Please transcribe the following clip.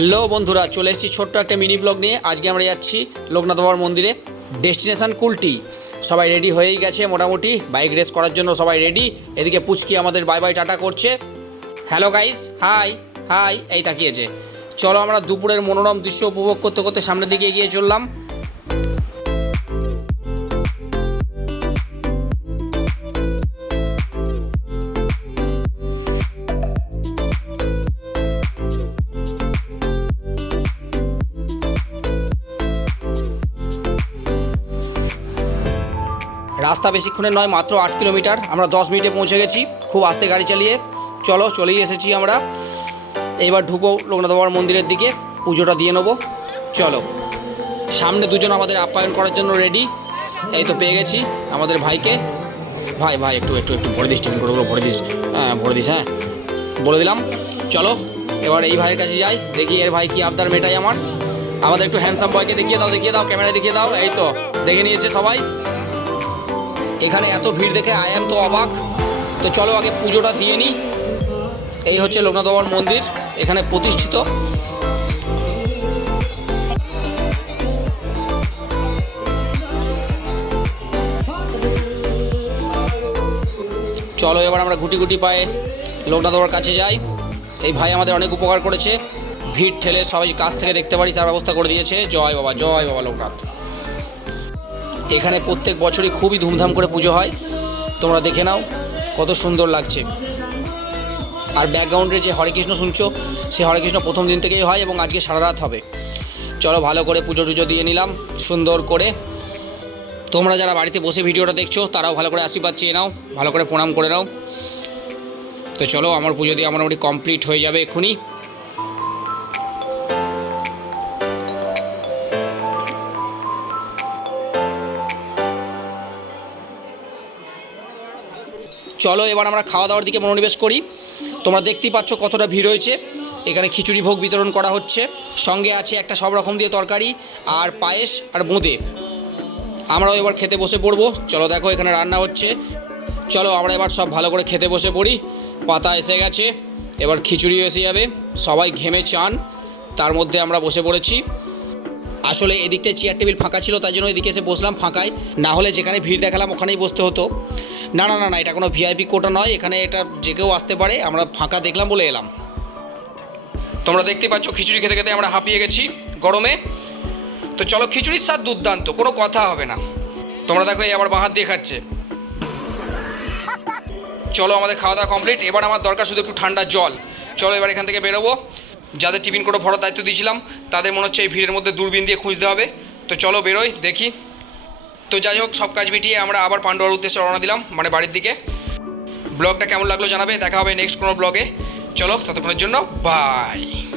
Hello বন্ধুরা, চলে এসেছি ছোট্ট একটা মিনি ব্লগ নিয়ে। আজকে আমরা যাচ্ছি লোকনাথ বাবার মন্দিরে, ডেস্টিনেশন কুলটি। সবাই রেডি হয়েই গেছে মোটামুটি, বাইক রেস করার জন্য সবাই রেডি। এদিকে পুচকি আমাদের বাই বাই টাটা করছে। হ্যালো গাইস, হাই হাই, এই তাকিয়েছে। চলো আমরা দুপুরের মনোরম দৃশ্য উপভোগ করতে করতে সামনের দিকে এগিয়ে চললাম। রাস্তা বেশিক্ষণের নয়, মাত্র 8 কিলোমিটার। আমরা 10 মিনিটে পৌঁছে গেছি, খুব আস্তে গাড়ি চালিয়ে। চলেই এসেছি আমরা। এইবার ঢুকবো লোকনাথ বাবার মন্দিরের দিকে, পুজোটা দিয়ে নেবো। চলো, সামনে দুজন আমাদের আপ্যায়ন করার জন্য রেডি। এই তো পেয়ে গেছি আমাদের ভাইকে। ভাই একটু ভরে দিস, টিফিন করে ভরে দিস। হ্যাঁ ভরে দিস, হ্যাঁ বলে দিলাম। চলো এবার এই ভাইয়ের কাছে যাই, দেখি এর ভাই কি আবদার মেটাই আমাদের একটু হ্যান্ডসাম বয়কে দেখিয়ে দাও, ক্যামেরায় দেখিয়ে দাও। এই তো দেখে নিয়েছে সবাই। এখানে এত ভিড় দেখে আই এম তো অবাক। তো চলো আগে পুজোটা দিয়ে নিই। এই হচ্ছে লোকনাথ বাবার মন্দির, এখানে প্রতিষ্ঠিত। চলো এবার আমরা গুটি গুটি পায়ে লোকনাথ বাবার কাছে যাই। এই ভাই আমাদের অনেক উপকার করেছে, ভিড় ঠেলে সবাই কাছ থেকে দেখতে পারি তার ব্যবস্থা করে দিয়েছে। জয় বাবা লোকনাথ। এখানে প্রত্যেক বছরই খুবই ধুমধাম করে পুজো হয়, তোমরা দেখে নাও কত সুন্দর লাগছে। আর ব্যাকগ্রাউন্ডে যে হরে কৃষ্ণ শুনছো, সে হরে কৃষ্ণ প্রথম দিন থেকেই হয় এবং আজকে সারা রাত হবে। চলো ভালো করে পুজো টুজো দিয়ে নিলাম সুন্দর করে। তোমরা যারা বাড়িতে বসে ভিডিওটা দেখছো তারাও ভালো করে আশীর্বাদ চেয়ে নাও, ভালো করে প্রণাম করে নাও। তো চলো, আমার পুজো দিয়ে মোটামুটি কমপ্লিট হয়ে যাবে এক্ষুনি। চলো এবার আমরা খাওয়া দাওয়ার দিকে মনোনিবেশ করি। তোমরা দেখতেই পাচ্ছ কতটা ভিড় হয়েছে। এখানে খিচুড়ি ভোগ বিতরণ করা হচ্ছে, সঙ্গে আছে একটা সব রকম দিয়ে তরকারি আর পায়েস আর বোঁদে। আমরাও এবার খেতে বসে পড়বো। চলো দেখো এখানে রান্না হচ্ছে। চলো আমরা এবার সব ভালো করে খেতে বসে পড়ি। পাতা এসে গেছে, এবার খিচুড়িও এসে যাবে। সবাই ঘেমে চান, তার মধ্যে আমরা বসে পড়েছি। আসলে এদিকটায় চেয়ার টেবিল ফাঁকা ছিল, তাই জন্য এদিকে এসে বসলাম ফাঁকায়। না হলে যেখানে ভিড় দেখালাম ওখানেই বসতে হতো। না, এটা কোনো ভিআইপি কোটা নয়, এখানে এটা যে কেউ আসতে পারে। আমরা ফাঁকা দেখলাম বলে এলাম। তোমরা দেখতে পাচ্ছ খিচুড়ি খেতে খেতে আমরা হাঁপিয়ে গেছি গরমে। তো চলো, খিচুড়ির স্বাদ দুর্দান্ত, কোনো কথা হবে না। তোমরা দেখো এই আবার বাঁ হাত দিয়ে খাচ্ছে। চলো আমাদের খাওয়া দাওয়া কমপ্লিট। এবার আমার দরকার শুধু একটু ঠান্ডা জল। চলো এবার এখান থেকে বেরোবো। যাদের টিফিন করে ভরার দায়িত্ব দিয়েছিলাম তাদের মনে হচ্ছে এই ভিড়ের মধ্যে দূরবীন দিয়ে খুঁজতে হবে। তো চলো বেরোই, দেখি। তো যাই হোক, সব কাজ মিটিয়ে আমরা আবার পান্ডুয়ার উদ্দেশ্যে রওনা দিলাম, মানে বাড়ির দিকে। ব্লগটা কেমন লাগলো জানাবে, দেখা হবে নেক্সট কোনো ব্লগে। চলো ততক্ষণের জন্য বাই।